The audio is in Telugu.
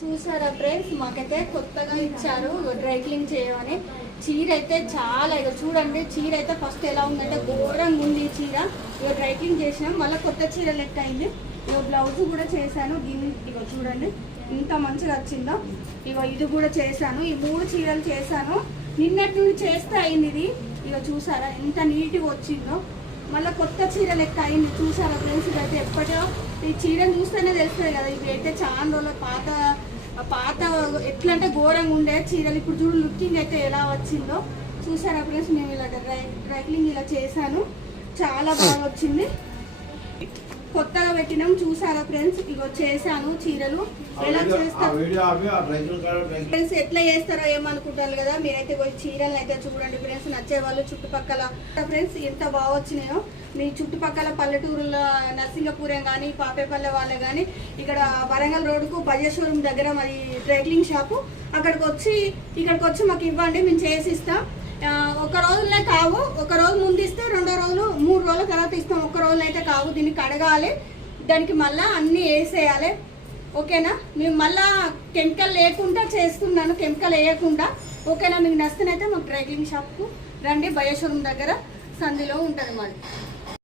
చూసారా ఫ్రెండ్స్, మాకైతే కొత్తగా ఇచ్చారు డ్రై క్లీన్ చేయమని. చీర అయితే చాలా ఇక చూడండి, చీర అయితే ఫస్ట్ ఎలా ఉందంటే ఘోరంగా ఉంది ఈ చీర. ఇక డ్రై క్లీన్ చేసినాం, మళ్ళీ కొత్త చీర లెక్క అయింది. ఇక బ్లౌజ్ కూడా చేశాను. ఇక చూడండి ఇంత మంచిగా వచ్చిందో. ఇక ఇది కూడా చేశాను, ఈ 3 చీరలు చేశాను. నిన్నటి నుండి చేస్తే అయింది ఇది. ఇక చూసారా ఎంత నీట్గా వచ్చిందో, మళ్ళీ కొత్త చీర లెక్క అయింది. చూసారా ఫ్రెండ్స్, ఇదైతే ఎప్పటికో ఈ చీరను చూస్తేనే తెలుస్తుంది కదా. ఇవి అయితే చాలా రోజులు పాత ఎట్లా అంటే ఘోరంగా ఉండే చీరలు. ఇప్పుడు చూడు లుకింగ్ అయితే ఎలా వచ్చిందో. చూసారా ఫ్రెండ్స్, నేను ఇలా డ్రై క్లీనింగ్ ఇలా చేశాను, చాలా బాగా వచ్చింది. కొత్తగా పెట్టినాం. చూసారా ఫ్రెండ్స్, ఇగో చేశాను చీరలు. ఎలా చేస్తారు ఫ్రెండ్స్, ఎట్లా చేస్తారో ఏమనుకుంటారు కదా మీరైతే. చీరలు అయితే చూడండి ఫ్రెండ్స్, నచ్చే వాళ్ళు చుట్టుపక్కల ఫ్రెండ్స్ ఎంత బాగా వచ్చినాయో. మీ చుట్టుపక్కల పల్లెటూరులో నర్సింగపురం కానీ పాపేపల్లె వాళ్ళే కానీ ఇక్కడ వరంగల్ రోడ్డుకు బజాజ్ షోరూమ్ దగ్గర మరి డ్రై క్లీనింగ్ షాపు, ఇక్కడికి వచ్చి మాకు ఇవ్వండి, మేము చేసి ఇస్తాం. ఒక రోజులే కావు, ఒక రోజు ముందు ఇస్తే 2వ రోజు 3 రోజుల తర్వాత ఇస్తాం. ఒక రోజులు అయితే కావు. దీన్ని కడగాలి, దానికి మళ్ళీ అన్నీ వేసేయాలి. ఓకేనా, మేము మళ్ళీ కెమికల్ లేకుండా చేస్తున్నాను, కెమికల్ వేయకుండా. ఓకేనా, మీకు నచ్చినైతే మాకు డ్రై క్లీనింగ్ షాప్కు రండి. బజాజ్ షోరూమ్ దగ్గర సంధిలో ఉంటుంది మాది.